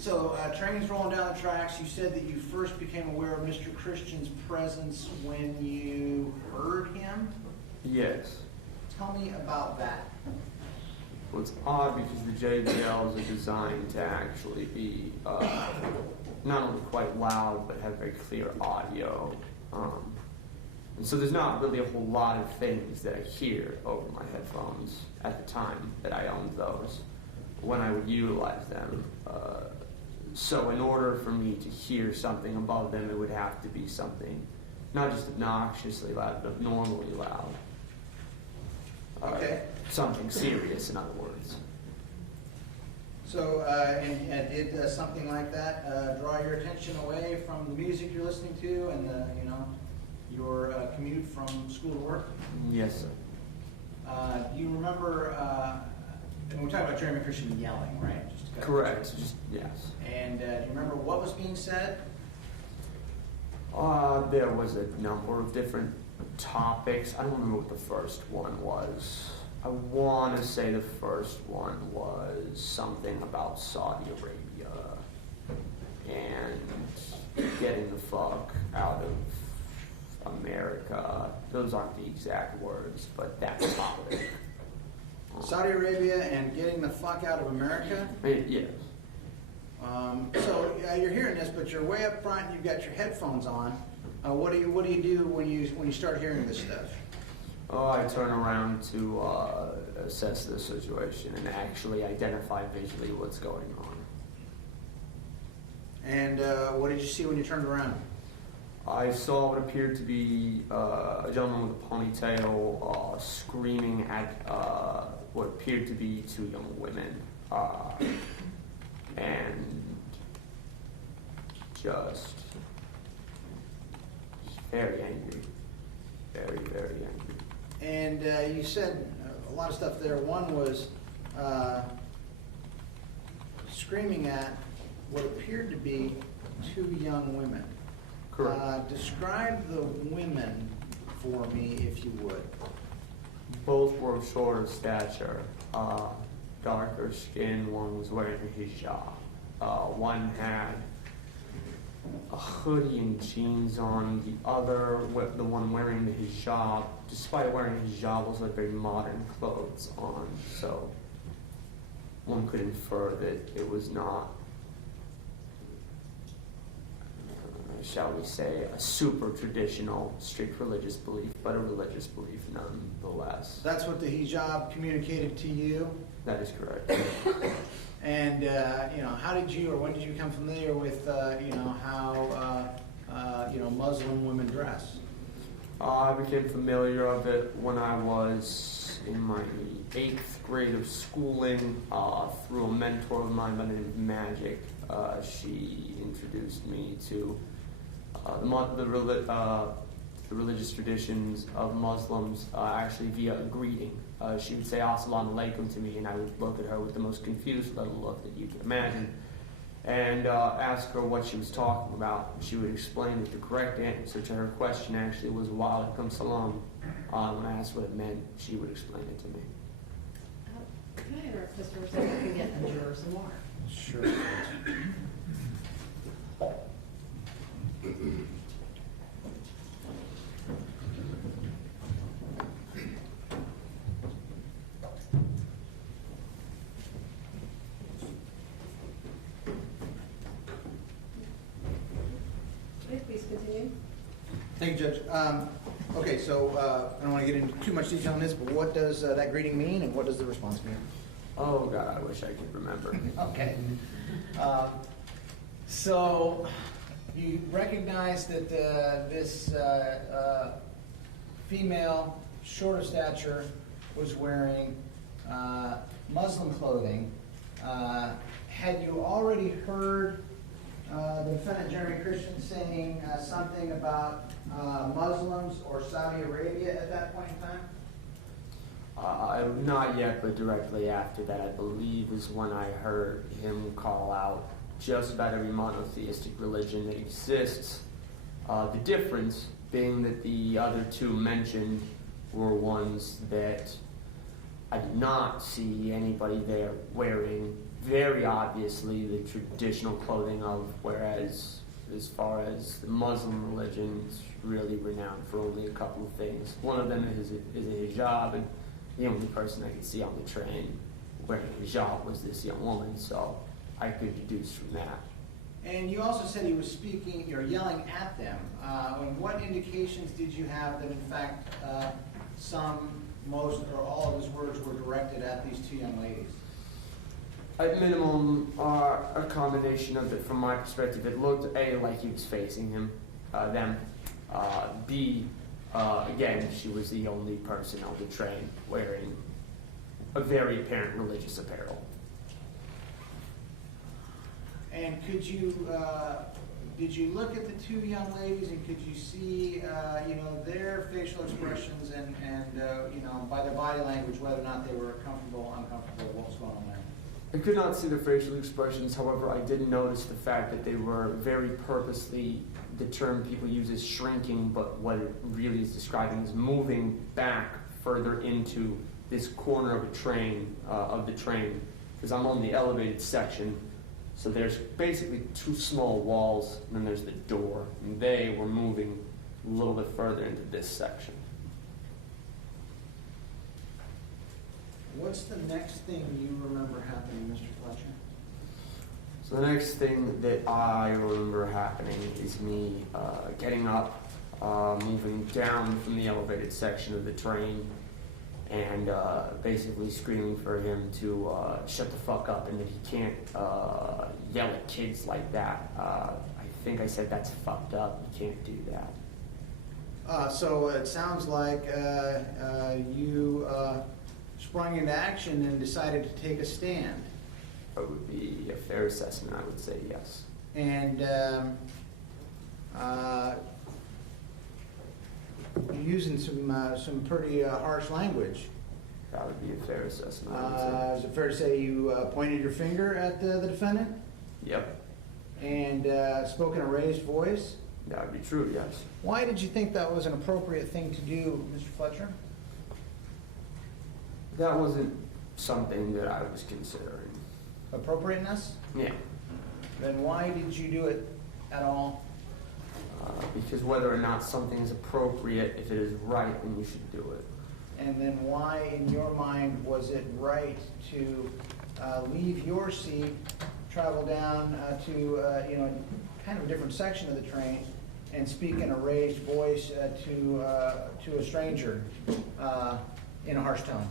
So train's rolling down the tracks. You said that you first became aware of Mr. Christian's presence when you heard him. Yes. Tell me about that. Well, it's odd because the JBLs are designed to actually be not only quite loud, but have very clear audio. And so there's not really a whole lot of things that I hear over my headphones at the time that I owned those, when I would utilize them. So in order for me to hear something above them, it would have to be something not just obnoxiously loud, but abnormally loud. Okay. Something serious, in other words. So, and did something like that draw your attention away from the music you're listening to and your commute from school to work? Yes, sir. Do you remember? And we're talking about Jeremy Christian yelling, right? Correct. Just yes. And do you remember what was being said? There was a number of different topics. I don't remember what the first one was. I want to say the first one was something about Saudi Arabia and getting the fuck out of America. Those aren't the exact words, but that topic. Saudi Arabia and getting the fuck out of America? Yes. So you're hearing this, but you're way up front and you've got your headphones on. What do you do when you start hearing this stuff? I turn around to assess the situation and actually identify visually what's going on. And what did you see when you turned around? I saw what appeared to be a gentleman with a ponytail screaming at what appeared to be two young women. And just very angry. Very, very angry. And you said a lot of stuff there. One was screaming at what appeared to be two young women. Correct. Describe the women for me, if you would. Both were of shorter stature, darker skin. One was wearing a hijab. One had a hoodie and jeans on. The other, the one wearing the hijab, despite wearing a hijab, also had very modern clothes on. So one could infer that it was not, shall we say, a super traditional, strict religious belief, but a religious belief nonetheless. That's what the hijab communicated to you? That is correct. And how did you, or when did you become familiar with how Muslim women dress? I became familiar of it when I was in my 8th grade of schooling through a mentor of mine by the name of Magic. She introduced me to the religious traditions of Muslims actually via a greeting. She would say "Assalamu alaikum" to me, and I would look at her with the most confused little look that you could imagine, and ask her what she was talking about. She would explain that the correct answer to her question actually was "Wa alaikum salam." When I asked what it meant, she would explain it to me. Can I interrupt just for a second and get a jar of some water? Sure. Okay, please continue. Thank you, Judge. Okay, so I don't want to get into too much detail on this, but what does that greeting mean, and what does the response mean? Oh God, I wish I could remember. Okay. So you recognize that this female, shorter stature, was wearing Muslim clothing. Had you already heard the defendant, Jeremy Christian, saying something about Muslims or Saudi Arabia at that point in time? Not yet, but directly after that, I believe, is when I heard him call out just about every monotheistic religion that exists. The difference being that the other two mentioned were ones that I did not see anybody there wearing very obviously the traditional clothing of, whereas as far as the Muslim religion is really renowned for only a couple of things. One of them is a hijab, and the only person I could see on the train wearing a hijab was this young woman, so I could deduce from that. And you also said he was speaking or yelling at them. And what indications did you have that in fact some, most, or all of his words were directed at these two young ladies? At minimum, a combination of it. From my perspective, it looked A, like he was facing them. B, again, she was the only person on the train wearing a very apparent religious apparel. And could you, did you look at the two young ladies and could you see, their facial expressions and by their body language, whether or not they were comfortable, uncomfortable, what was going on there? I could not see their facial expressions. However, I did notice the fact that they were very purposely, the term people use is shrinking, but what it really is describing is moving back further into this corner of the train, because I'm on the elevated section. So there's basically two small walls, and then there's the door, and they were moving a little bit further into this section. What's the next thing you remember happening, Mr. Fletcher? So the next thing that I remember happening is me getting up, moving down from the elevated section of the train, and basically screaming for him to shut the fuck up and that he can't yell at kids like that. I think I said that's fucked up, you can't do that. So it sounds like you sprung into action and decided to take a stand. That would be a fair assessment, I would say yes. And you're using some pretty harsh language. That would be a fair assessment, I would say. Is it fair to say you pointed your finger at the defendant? Yep. And spoke in a raised voice? That would be true, yes. Why did you think that was an appropriate thing to do, Mr. Fletcher? That wasn't something that I was considering. Appropriateness? Yeah. Then why did you do it at all? Because whether or not something is appropriate, if it is right, then you should do it. And then why, in your mind, was it right to leave your seat, travel down to kind of a different section of the train, and speak in a raised voice to a stranger in a harsh tone?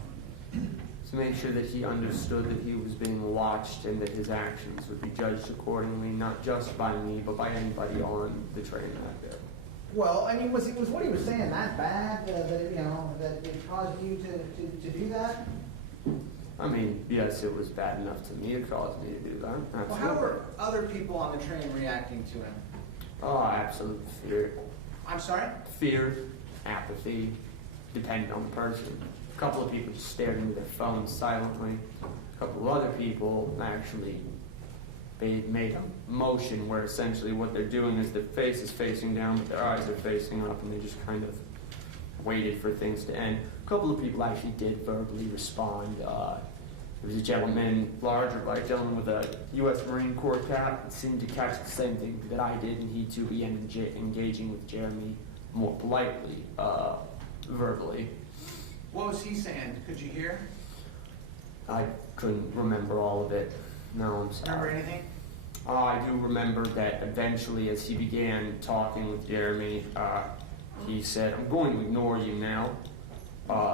To make sure that he understood that he was being watched and that his actions would be judged accordingly, not just by me, but by anybody on the train that day. Well, I mean, was what he was saying that bad that it caused you to do that? I mean, yes, it was bad enough to me. It caused me to do that. Absolutely. Well, how were other people on the train reacting to him? Oh, absolute fear. I'm sorry? Fear, apathy, depending on the person. A couple of people just stared into their phones silently. A couple of other people actually made a motion where essentially what they're doing is their face is facing down, but their eyes are facing up, and they just kind of waited for things to end. A couple of people actually did verbally respond. There was a gentleman, larger white gentleman with a U.S. Marine Corps cap, that seemed to catch the same thing that I did, and he too began engaging with Jeremy more politely, verbally. What was he saying? Could you hear? I couldn't remember all of it. No, I'm sorry. Remember anything? I do remember that eventually, as he began talking with Jeremy, he said, "I'm going to ignore you now."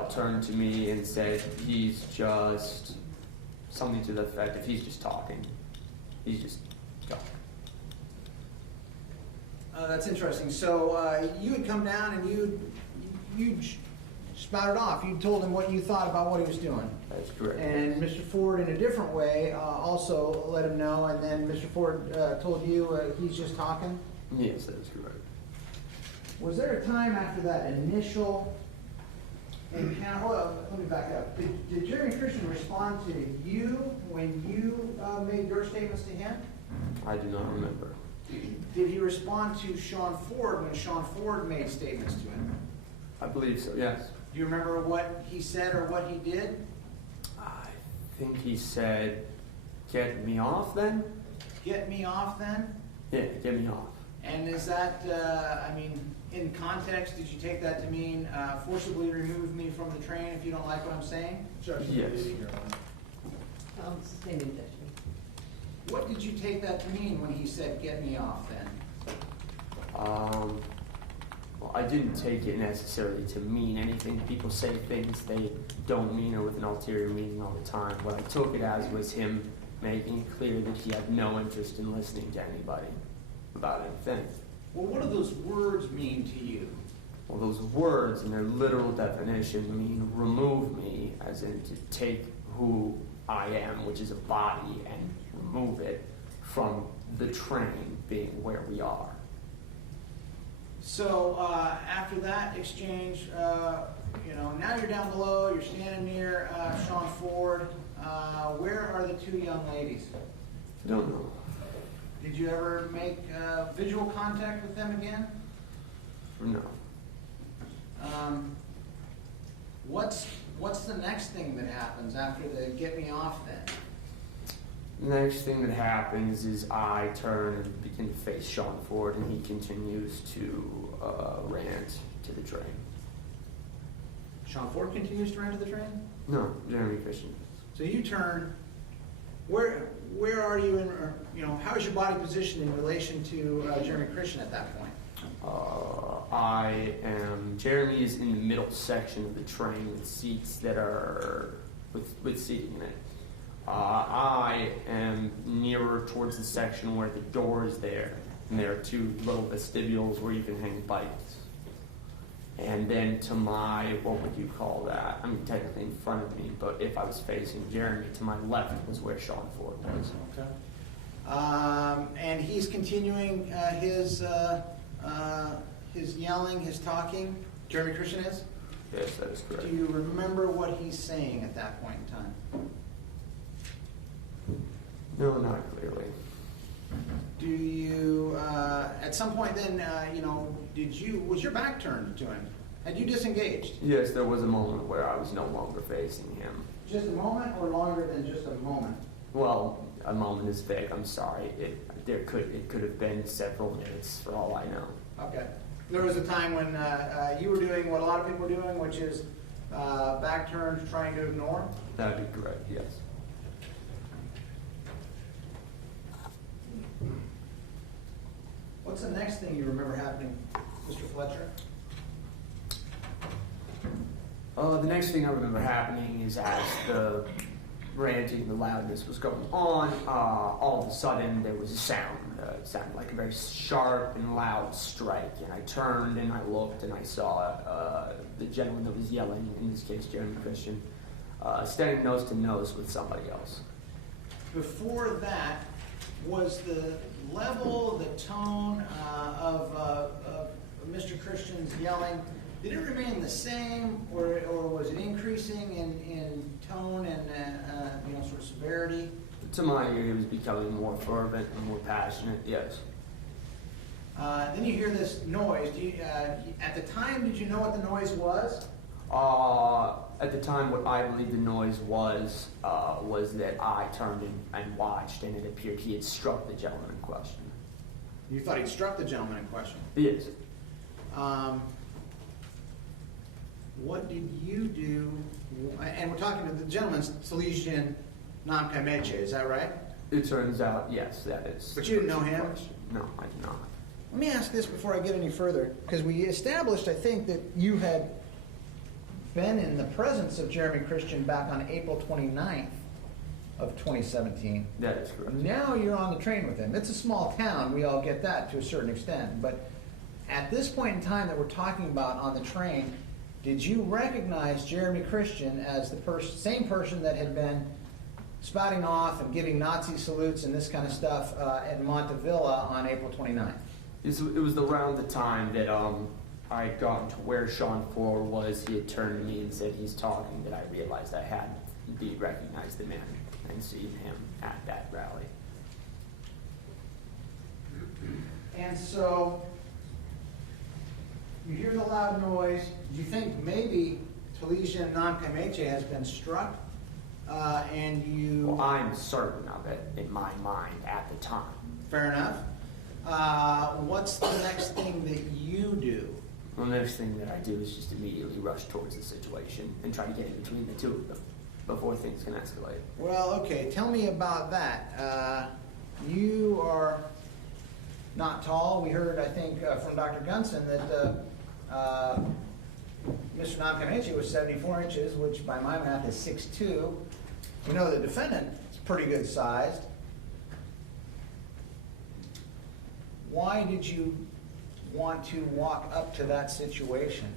Turned to me and said, "He's just," something to the effect of, "He's just talking. He's just talking." That's interesting. So you had come down and you spouted off. You told him what you thought about what he was doing. That's correct. And Mr. Ford, in a different way, also let him know. And then Mr. Ford told you he's just talking. Yes, that is correct. Was there a time after that initial encounter? Well, let me back up. Did Jeremy Christian respond to you when you made your statements to him? I do not remember. Did he respond to Sean Ford when Sean Ford made statements to him? I believe so, yes. Do you remember what he said or what he did? I think he said, Get me off then? Get me off then? Yeah, get me off. And is that, in context, did you take that to mean forcibly remove me from the train if you don't like what I'm saying? Yes. Same objection. What did you take that to mean when he said, get me off then? Well, I didn't take it necessarily to mean anything. People say things they don't mean or with an ulterior meaning all the time. What I took it as was him making it clear that he had no interest in listening to anybody about anything. Well, what do those words mean to you? Well, those words in their literal definition mean remove me, as in to take who I am, which is a body, and remove it from the train being where we are. So after that exchange, now you're down below, you're standing near Sean Ford. Where are the two young ladies? I don't know. Did you ever make visual contact with them again? No. What's the next thing that happens after the get me off then? The next thing that happens is I turn and begin to face Sean Ford, and he continues to rant to the train. Sean Ford continues to run to the train? No, Jeremy Christian. So you turn. Where are you in? How is your body positioned in relation to Jeremy Christian at that point? Jeremy is in the middle section of the train with seats that are with seating in it. I am nearer towards the section where the door is there, and there are two little vestibules where you can hang bikes. And then to my, what would you call that? I mean, technically in front of me, but if I was facing Jeremy, to my left was where Sean Ford was. Okay. And he's continuing his yelling, his talking. Jeremy Christian is? Yes, that is correct. Do you remember what he's saying at that point in time? No, not clearly. Do you, at some point then, was your back turned to him? Had you disengaged? Yes, there was a moment where I was no longer facing him. Just a moment or longer than just a moment? Well, a moment is vague, I'm sorry. It could have been several minutes for all I know. Okay. There was a time when you were doing what a lot of people are doing, which is back turned, trying to ignore? That would be correct, yes. What's the next thing you remember happening, Mr. Fletcher? The next thing I remember happening is as the ranting, the loudness was going on, all of a sudden there was a sound. It sounded like a very sharp and loud strike, and I turned and I looked and I saw the gentleman that was yelling, in this case Jeremy Christian, standing nose to nose with somebody else. Before that, was the level, the tone of Mr. Christian's yelling, did it remain the same, or was it increasing in tone and sort of severity? To my ear, it was becoming more fervent and more passionate, yes. Then you hear this noise. At the time, did you know what the noise was? At the time, what I believe the noise was that I turned and watched, and it appeared he had struck the gentleman in question. You thought he'd struck the gentleman in question? Yes. What did you do? And we're talking to the gentleman's Salesian non-Kaimeche, is that right? It turns out, yes, that is. But you didn't know him? No, I did not. Let me ask this before I get any further, because we established, I think, that you had been in the presence of Jeremy Christian back on April 29th of 2017. That is correct. Now you're on the train with him. It's a small town. We all get that to a certain extent. But at this point in time that we're talking about on the train, did you recognize Jeremy Christian as the same person that had been spouting off and giving Nazi salutes and this kind of stuff at Montevilla on April 29th? It was around the time that I had gotten to where Sean Ford was. He had turned to me and said he's talking, that I realized I had indeed recognized the man and seen him at that rally. And so you hear the loud noise. Do you think maybe Talesian non-Kaimeche has been struck? and you... Well, I'm certain of it in my mind at the time. Fair enough. What's the next thing that you do? Well, the next thing that I do is just immediately rush towards the situation and try to get in between the two of them before things can escalate. Well, okay, tell me about that. You are not tall. We heard, I think, from Dr. Gunson that Mr. Nakamichi was 74 inches, which by my math is 6'2". We know the defendant is pretty good sized. Why did you want to walk up to that situation?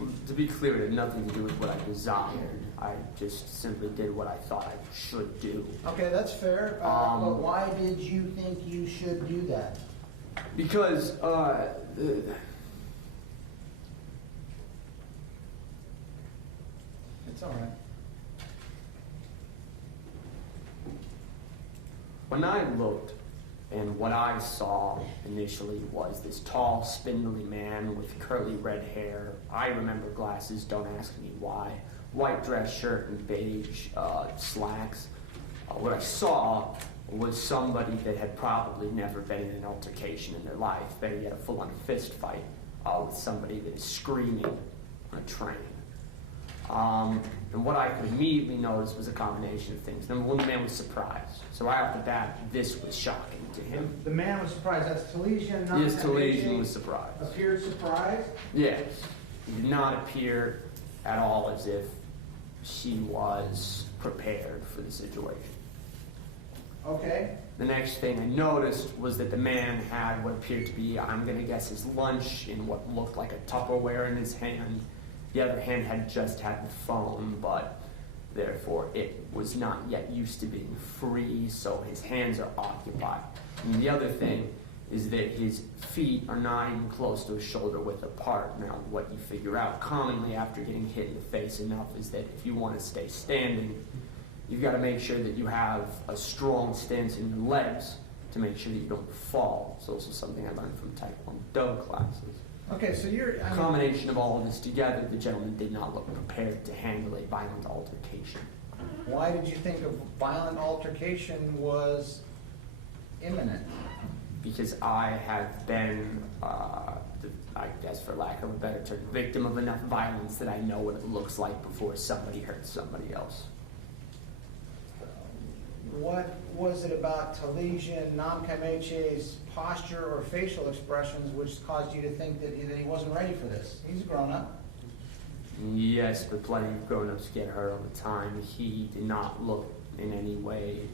Well, to be clear, it had nothing to do with what I desired. I just simply did what I thought I should do. Okay, that's fair. But why did you think you should do that? Because It's all right. when I looked, and what I saw initially was this tall, spindly man with curly red hair. I remember glasses, don't ask me why. White dress shirt and beige slacks. What I saw was somebody that had probably never been in an altercation in their life. They had a full-on fist fight with somebody that is screaming on a train. And what I could immediately notice was a combination of things. Number one, the man was surprised. So right off the bat, this was shocking to him. The man was surprised. That's Talesian. Yes, Talesian was surprised. Appeared surprised? Yes. He did not appear at all as if she was prepared for the situation. Okay. The next thing I noticed was that the man had what appeared to be, I'm going to guess, his lunch in what looked like a Tupperware in his hand. The other hand had just had the phone, but therefore it was not yet used to being free, so his hands are occupied. And the other thing is that his feet are not even close to his shoulder width apart. Now, what you figure out commonly after getting hit in the face enough is that if you want to stay standing, you've got to make sure that you have a strong stance in your legs to make sure that you don't fall. It's also something I learned from Taekwondo classes. Okay, so you're... A combination of all of this together, the gentleman did not look prepared to handle a violent altercation. Why did you think a violent altercation was imminent? Because I have been, I guess for lack of a better term, victim of enough violence that I know what it looks like before somebody hurts somebody else. What was it about Talesian Namkameche's posture or facial expressions which caused you to think that he wasn't ready for this? He's a grown-up. Yes, but plenty of grown-ups get hurt all the time. He did not look in any way,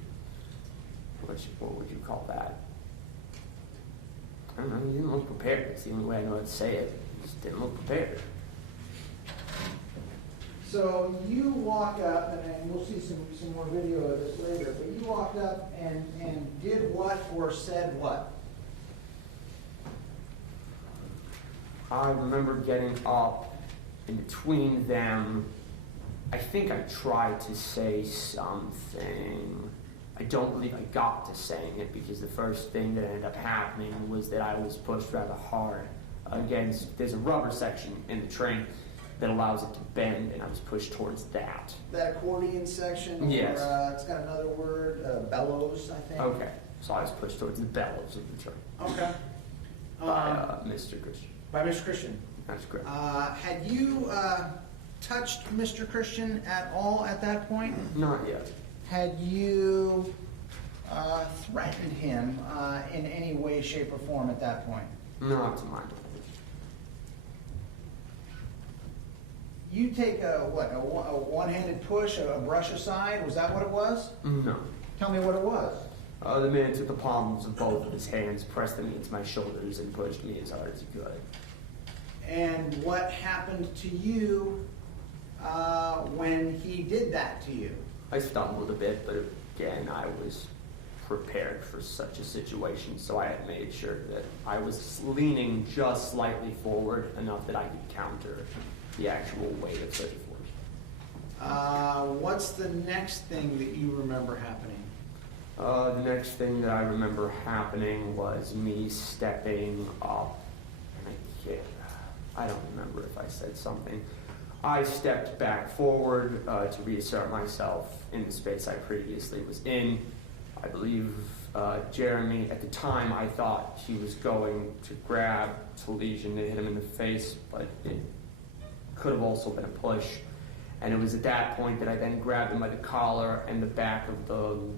what would you call that? I don't know, he didn't look prepared. It's the only way I know how to say it. He just didn't look prepared. So you walk up, and we'll see some more video of this later, but you walked up and did what or said what? I remember getting up in between them. I think I tried to say something. I don't believe I got to saying it because the first thing that ended up happening was that I was pushed rather hard against, there's a rubber section in the train that allows it to bend, and I was pushed towards that. That accordion section? Yes. Or, it's got another word, bellows, I think. Okay, so I was pushed towards the bellows of the train. Okay. By Mr. Christian. By Mr. Christian. That's correct. Had you touched Mr. Christian at all at that point? Not yet. Had you threatened him in any way, shape, or form at that point? Not to my knowledge. You take a one-handed push, a brush aside? Was that what it was? No. Tell me what it was. The man took the palms of both of his hands, pressed them against my shoulders, and pushed me as hard as he could. And what happened to you when he did that to you? I stumbled a bit, but again, I was prepared for such a situation, so I had made sure that I was leaning just slightly forward enough that I could counter the actual weight of such a force. What's the next thing that you remember happening? The next thing that I remember happening was me stepping up. I don't remember if I said something. I stepped back forward to reassert myself in the space I previously was in. I believe Jeremy, at the time, I thought he was going to grab Talesian to hit him in the face, but it could have also been a push. And it was at that point that I then grabbed him by the collar and the back of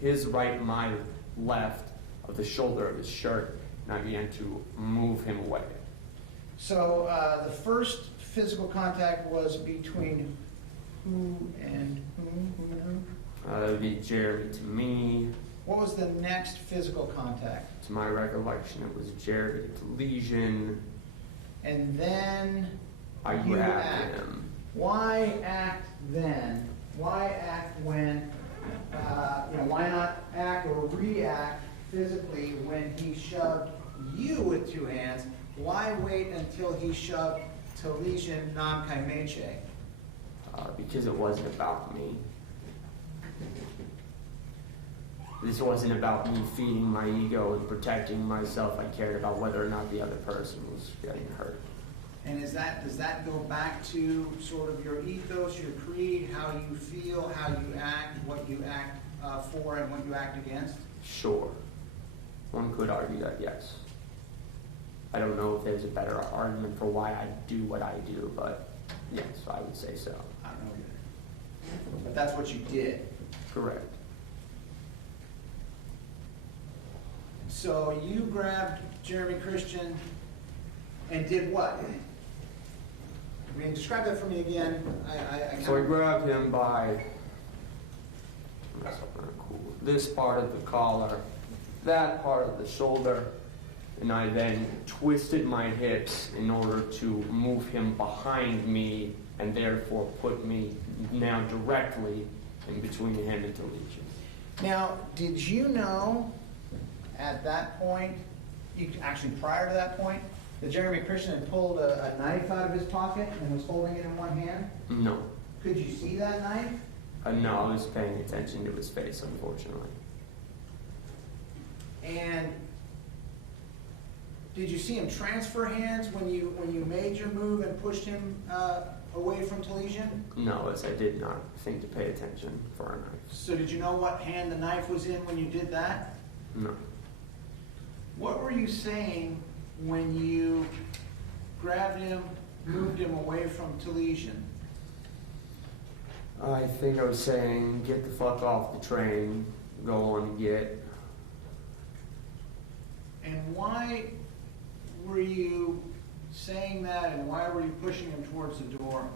his right and my left of the shoulder of his shirt, and I began to move him away. So the first physical contact was between who and who? The Jeremy to me. What was the next physical contact? To my recollection, it was Jeremy to Talesian. And then I you grabbed act. him. Why act then? Why act when, why not act or react physically when he shoved you with two hands? Why wait until he shoved Talesian non-kaimeche? Because it wasn't about me. This wasn't about me feeding my ego and protecting myself. I cared about whether or not the other person was getting hurt. And does that go back to sort of your ethos, your creed, how you feel, how you act, what you act for and what you act against? Sure. One could argue that, yes. I don't know if there's a better argument for why I do what I do, but yes, I would say so. I don't know either. But that's what you did. Correct. So you grabbed Jeremy Christian and did what? I mean, describe that for me again. So I grabbed him by this part of the collar, that part of the shoulder, and I then twisted my hips in order to move him behind me and therefore put me now directly in between him and Talesian. Now, did you know at that point, actually prior to that point, that Jeremy Christian had pulled a knife out of his pocket and was holding it in one hand? No. Could you see that knife? No, I was paying attention to his face, unfortunately. And did you see him transfer hands when you made your move and pushed him away from Talesian? No, as I did not think to pay attention for a knife. So did you know what hand the knife was in when you did that? No. What were you saying when you grabbed him, moved him away from Talesian? I think I was saying, get the fuck off the train, go on and get. And why were you saying that, and why were you pushing him towards the door?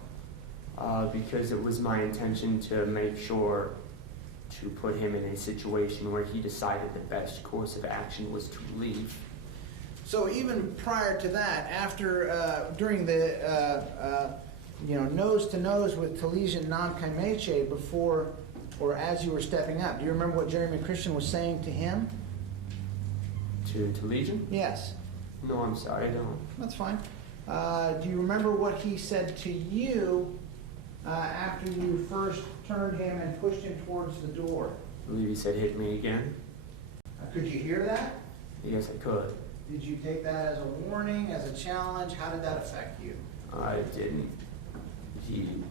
Because it was my intention to make sure to put him in a situation where he decided the best course of action was to leave. So even prior to that, after during the nose to nose with Talesian non-kaimeche, before or as you were stepping up, do you remember what Jeremy Christian was saying to him? To Talesian? Yes. No, I'm sorry, I don't. That's fine. Do you remember what he said to you after you first turned him and pushed him towards the door? I believe he said, hit me again. Could you hear that? Yes, I could. Did you take that as a warning, as a challenge? How did that affect you? I didn't.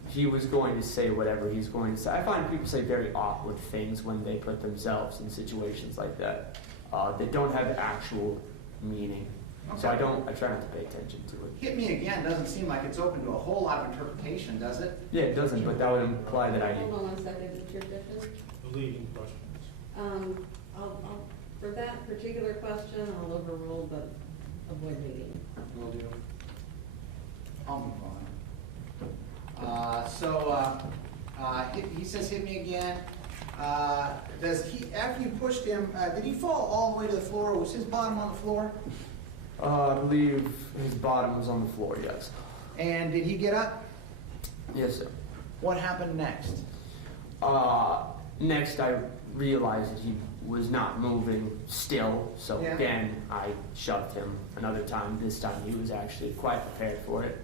He was going to say whatever he's going to say. I find people say very awkward things when they put themselves in situations like that that don't have actual meaning. Okay. So I try not to pay attention to it. Hit me again doesn't seem like it's open to a whole lot of interpretation, does it? Yeah, it doesn't, but that would imply that I... Hold on 1 second, it's your question. The leading questions. For that particular question, I'll overrule, but avoid leading. Will do. I'll move on. He says hit me again. After you pushed him, did he fall all the way to the floor? Was his bottom on the floor? I believe his bottom was on the floor, yes. And did he get up? Yes, sir. What happened next? Next, I realized that he was not moving still, so Yeah. again, I shoved him another time. This time, he was actually quite prepared for it.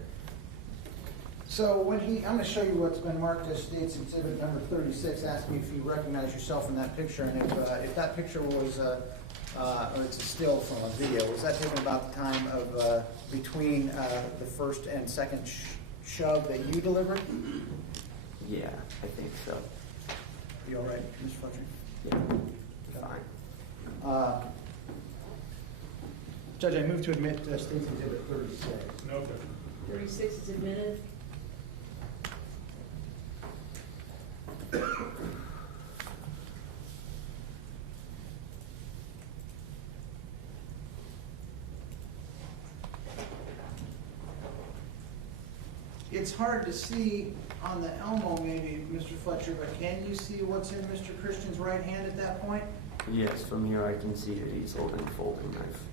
So when I'm going to show you what's been marked as State's Exhibit number 36. Ask me if you recognize yourself in that picture, and if that picture was, or it's a still from a video, was that taken about the time of between the first and second shove that you delivered? Yeah, I think so. You all right, Mr. Fletcher? Yeah, fine. Judge, I move to admit State's Exhibit 36. No objection. 36 is admitted. It's hard to see on the Elmo maybe, Mr. Fletcher, but can you see what's in Mr. Christian's right hand at that point? Yes, from here I can see that he's holding a folding knife.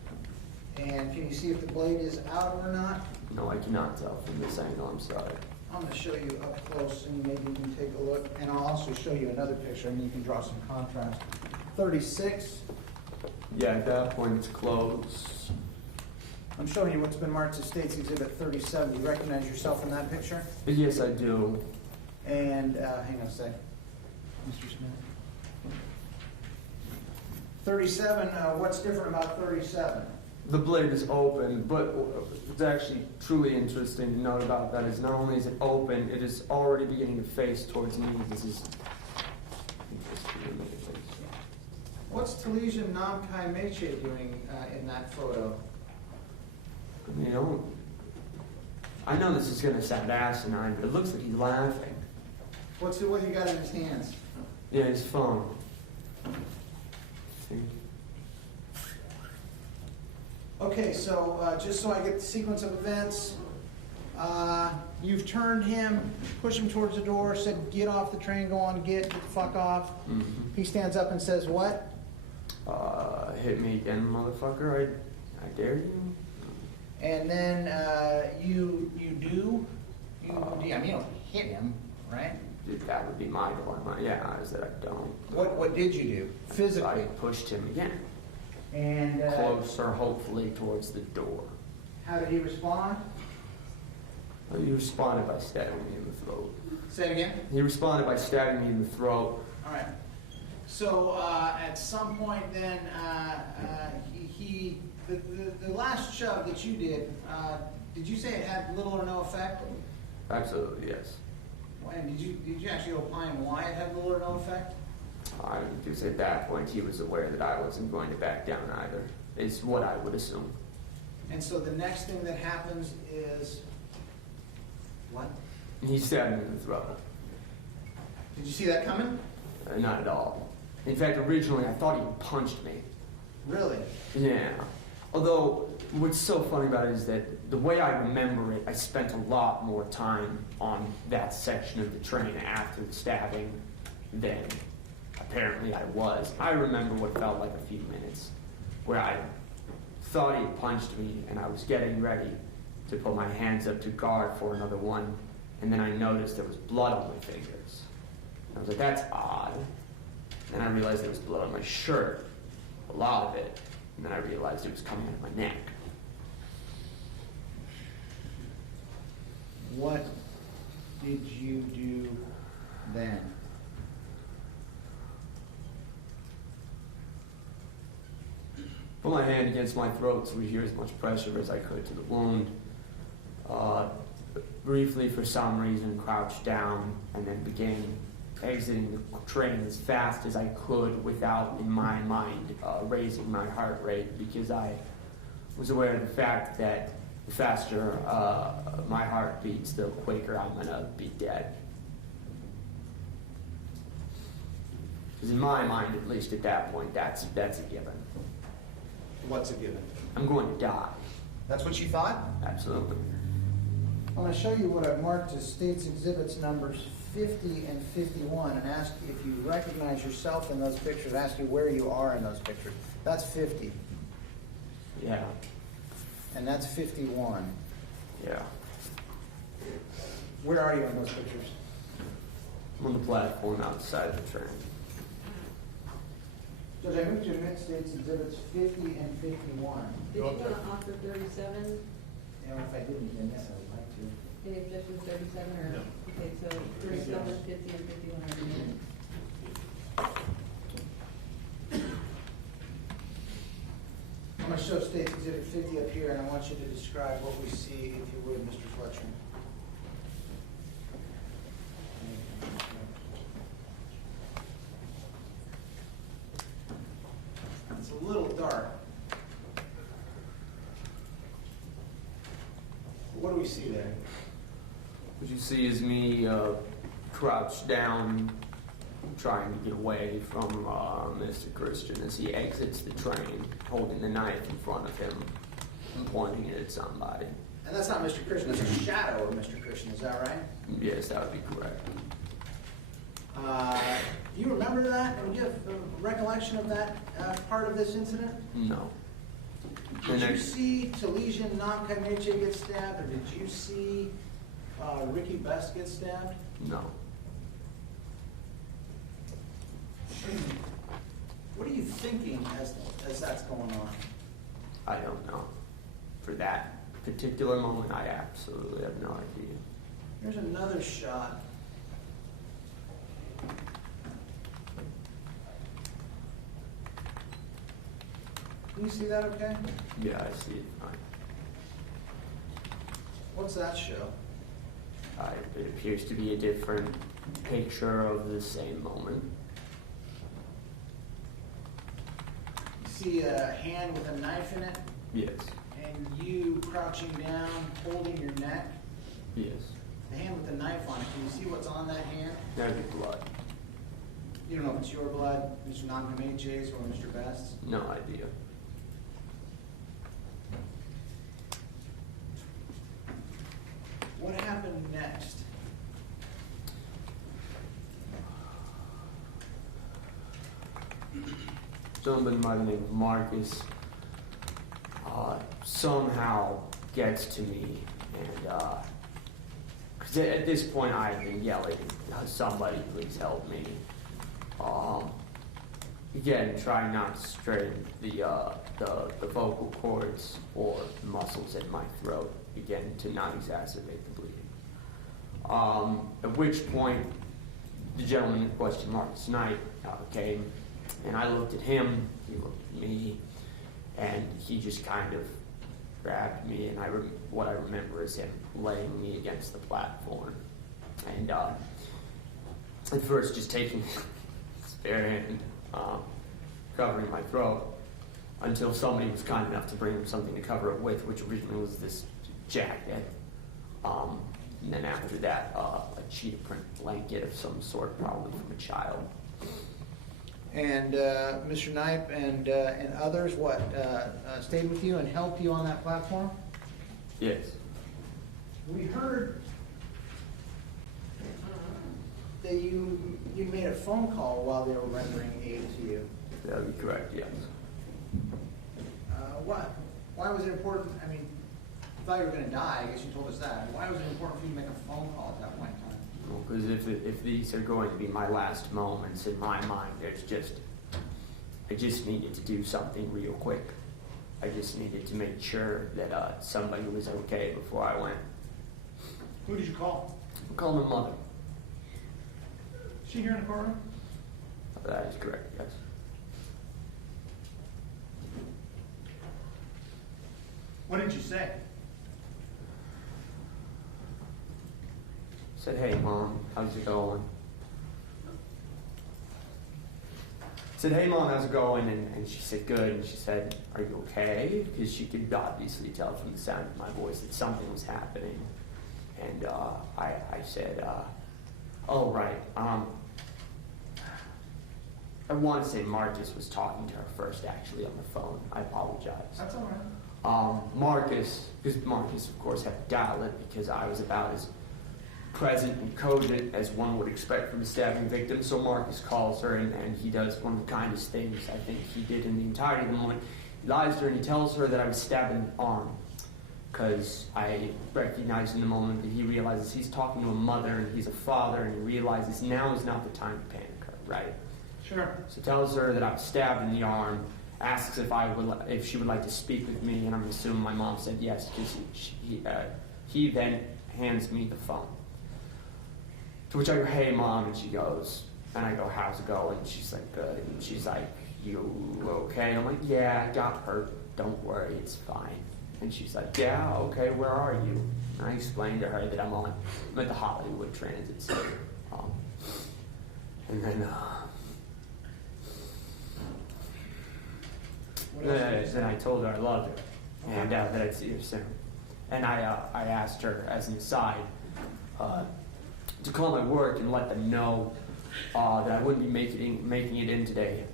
And can you see if the blade is out or not? No, I cannot tell from this angle, I'm sorry. I'm going to show you up close and maybe you can take a look. And I'll also show you another picture and you can draw some contrast. 36. Yeah, at that point it's closed. I'm showing you what's been marked as State's Exhibit 37. Do you recognize yourself in that picture? Yes, I do. And, hang on a sec. Mr. Smith. 37, what's different about 37? The blade is open, but what's actually truly interesting to note about that is not only is it open, it is already beginning to face towards me. This is interesting. What's Talisia Namkai Meche doing in that photo? You know, I know this is going to sound asinine, but it looks like he's laughing. What have you got in his hands? Yeah, his phone. See? Okay, so just so I get the sequence of events, you've turned him, pushed him towards the door, said, get off the train, go on, get the fuck off. Mm-hmm. He stands up and says, what? Hit me again, motherfucker. I dare you. And then you do? I mean, you don't hit him, right? That would be my dilemma. Yeah, is that I don't. What did you do physically? I pushed him again. And Closer, hopefully, towards the door. how did he respond? He responded by stabbing me in the throat. Say it again. He responded by stabbing me in the throat. All right. So at some point then, the last shove that you did you say it had little or no effect? Absolutely, yes. And did you actually opine why it had little or no effect? I would just at that point he was aware that I wasn't going to back down either, is what I would assume. And so the next thing that happens is what? He stabbed me in the throat. Did you see that coming? Not at all. In fact, originally I thought he punched me. Really? Yeah. Although, what's so funny about it is that the way I remember it, I spent a lot more time on that section of the train after the stabbing than apparently I was. I remember what felt like a few minutes where I thought he punched me and I was getting ready to put my hands up to guard for another one, and then I noticed there was blood on my fingers. I was like, that's odd. And I realized there was blood on my shirt, a lot of it. And then I realized it was coming out of my neck. What did you do then? Put my hand against my throat to adhere as much pressure as I could to the wound. Briefly, for some reason, crouched down and then began exiting the train as fast as I could without, in my mind, raising my heart rate, because I was aware of the fact that the faster my heart beats, the quicker I'm going to be dead. Because in my mind, at least at that point, that's a given. What's a given? I'm going to die. That's what you thought? Absolutely. I'm going to show you what I've marked as State's Exhibits numbers 50 and 51 and ask if you recognize yourself in those pictures, ask you where you are in those pictures. That's 50. Yeah. And that's 51. Yeah. Where are you in those pictures? I'm on the platform outside the train. Judge, I move to admit State's Exhibits 50 and 51. Did you want to offer 37? And if I didn't, then yes, I would like to. Any objections, 37 or? No. Okay, so 37, 50, and 51 are admitted. I'm going to show State's Exhibit 50 up here, and I want you to describe what we see, if you would, Mr. Fletcher. we see there? What you see is me crouched down, trying to get away from Mr. Christian as he exits the train, holding the knife in front of him and pointing it at somebody. And that's not Mr. Christian, that's a shadow of Mr. Christian, is that right? Yes, that would be correct. Do you remember that? Do you have a recollection of that part of this incident? No. Did you see Talesian Nakameche get stabbed, or did you see Ricky Best get stabbed? No. What are you thinking as that's going on? I don't know. For that particular moment, I absolutely have no idea. Here's another shot. Can you see that okay? Yeah, I see it fine. What's that show? It appears to be a different picture of the same moment. You see a hand with a knife in it, Yes. and you crouching down, holding your neck. Yes. The hand with the knife on it, can you see what's on that hand? That'd be blood. You don't know if it's your blood, Mr. Nakameche's, or Mr. Best's? No idea. What happened next? Gentleman by the name of Marcus somehow gets to me, and because at this point I had been yelling, "Somebody please help me!" Again, trying not to strain the vocal cords or muscles in my throat, again to not exacerbate the bleeding. At which point, the gentleman in question, Marcus Knight, came, and I looked at him, he looked at me, and he just kind of grabbed me, and what I remember is him laying me against the platform, and at first just taking his bare hand, covering my throat, until somebody was kind enough to bring him something to cover it with, which originally was this jacket. And then after that, a cheetah print blanket of some sort, probably from a child. And Mr. Knipe and others, stayed with you and helped you on that platform? Yes. We heard that you made a phone call while they were rendering aid to you. That would be correct, yes. What? Why was it important? I mean, you thought you were going to die. I guess you told us that. Why was it important for you to make a phone call at that point in time? Well, because if these are going to be my last moments in my mind, I just needed to do something real quick. I just needed to make sure that somebody was okay before I went. Who did you call? I'm calling my mother. Is she here in the courtroom? That is correct, yes. What did you say? Said, "Hey, Mom, how's it going?" Said, "Hey, Mom, how's it going?" And she said, "Good." And she said, "Are you okay?" Because she could obviously tell from the sound of my voice that something was happening. And I said, "Oh, right. I want to say Marcus was talking to her first, actually, on the phone. I apologize." That's all right. Marcus, because Marcus, of course, had to dial it because I was about as present and cogent as one would expect from a stabbing victim. So Marcus calls her, and he does one of the kindest things I think he did in the entirety of the moment. He lies to her and he tells her that I was stabbed in the arm, because I recognize in the moment that he realizes he's talking to a mother and he's a father, and he realizes now is not the time to panic her, right? Sure. So tells her that I was stabbed in the arm, asks if she would like to speak with me, and I'm assuming my mom said yes, because he then hands me the phone. To which I go, "Hey, Mom," and she goes, and I go, "How's it going?" And she's like, "Good." And she's like, "You okay?" And I'm like, "Yeah, I got hurt. Don't worry, it's fine." And she's like, "Yeah, okay, where are you?" And I explained to her that I'm at the Hollywood Transit Center. And then I told her I loved her, and that I'd see her soon. and I asked her as an aside to call my work and let them know that I wouldn't be making it in today,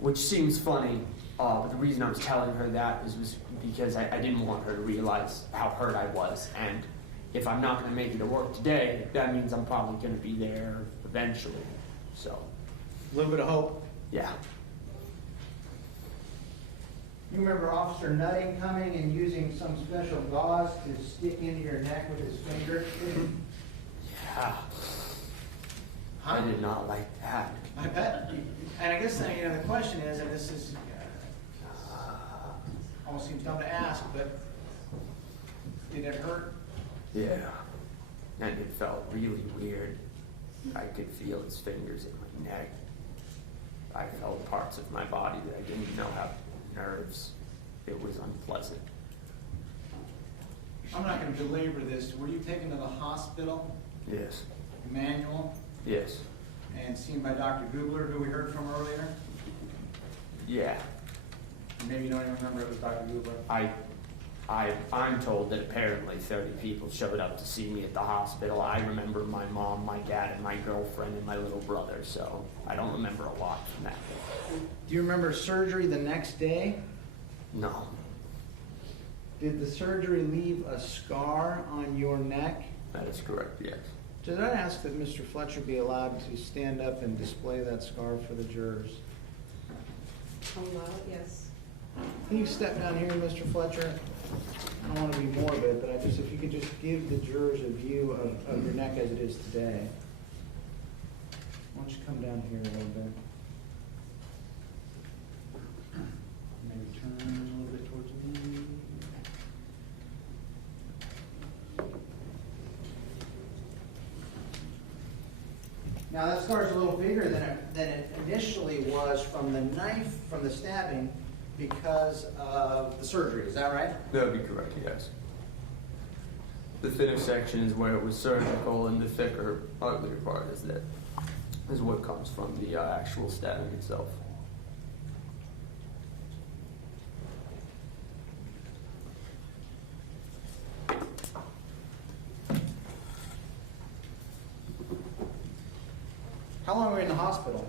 which seems funny. But the reason I was telling her that was because I didn't want her to realize how hurt I was, and if I'm not going to make it to work today, that means I'm probably going to be there eventually. So, A little bit of hope. yeah. You remember Officer Nutting coming and using some special gauze to stick into your neck with his finger? Yeah. I did not like that. I bet. And I guess the question is, and this is almost seems dumb to ask, but did it hurt? Yeah. And it felt really weird. I could feel his fingers in my neck. I felt parts of my body that I didn't know have nerves. It was unpleasant. I'm not going to belabor this. Were you taken to the hospital, Yes. Emmanuel, Yes. and seen by Dr. Googler, who we heard from earlier? Yeah. Maybe you don't even remember it was Dr. Googler. I'm told that apparently 30 people showed up to see me at the hospital. I remember my mom, my dad, and my girlfriend, and my little brother, so I don't remember a lot from that. Do you remember surgery the next day? No. Did the surgery leave a scar on your neck? That is correct, yes. Did I ask that Mr. Fletcher be allowed to stand up and display that scar for the jurors? Allow, yes. Can you step down here, Mr. Fletcher? I don't want to be morbid, but if you could just give the jurors a view of your neck as it is today. Why don't you come down here a little bit? Maybe turn a little bit towards me. Now that scar is a little bigger than it initially was from the knife, from the stabbing, because of the surgery. Is that right? That would be correct, yes. The thinner section is where it was surgical, and the thicker, uglier part is what comes from the actual stabbing itself. How long were you in the hospital?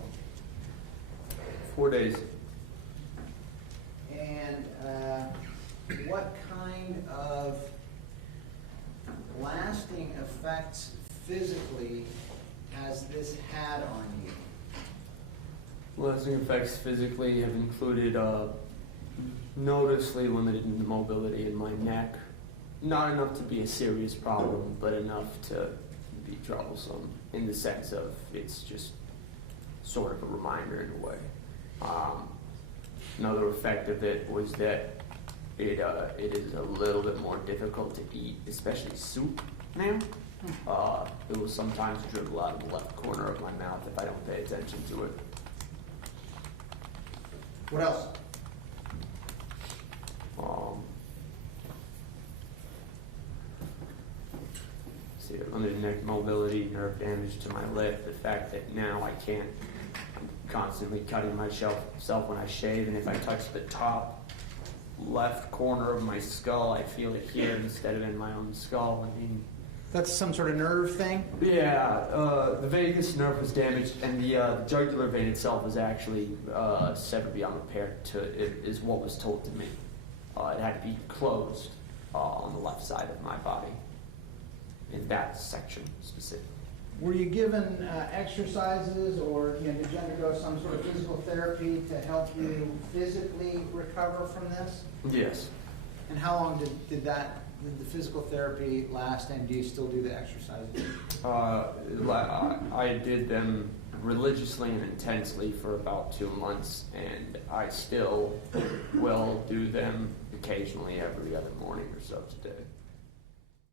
4 days. And what kind of lasting effects physically has this had on you? Lasting effects physically have included noticeably limited mobility in my neck. Not enough to be a serious problem, but enough to be troublesome in the sense of it's just sort of a reminder in a way. Another effect of it was that it is a little bit more difficult to eat, especially soup now. It will sometimes dribble out of the left corner of my mouth if I don't pay attention to it. What else? See, limited neck mobility, nerve damage to my lip, the fact that now I'm constantly cutting myself when I shave, and if I touch the top left corner of my skull, I feel it here instead of in my own skull. I mean, That's some sort of nerve thing? yeah, the vagus nerve was damaged, and the jugular vein itself was actually severed beyond repair. Is what was told to me. It had to be closed on the left side of my body, in that section specifically. Were you given exercises, or did you undergo some sort of physical therapy to help you physically recover from this? Yes. And how long did the physical therapy last, and do you still do the exercises? I did them religiously and intensely for about 2 months, and I still will do them occasionally every other morning or so today.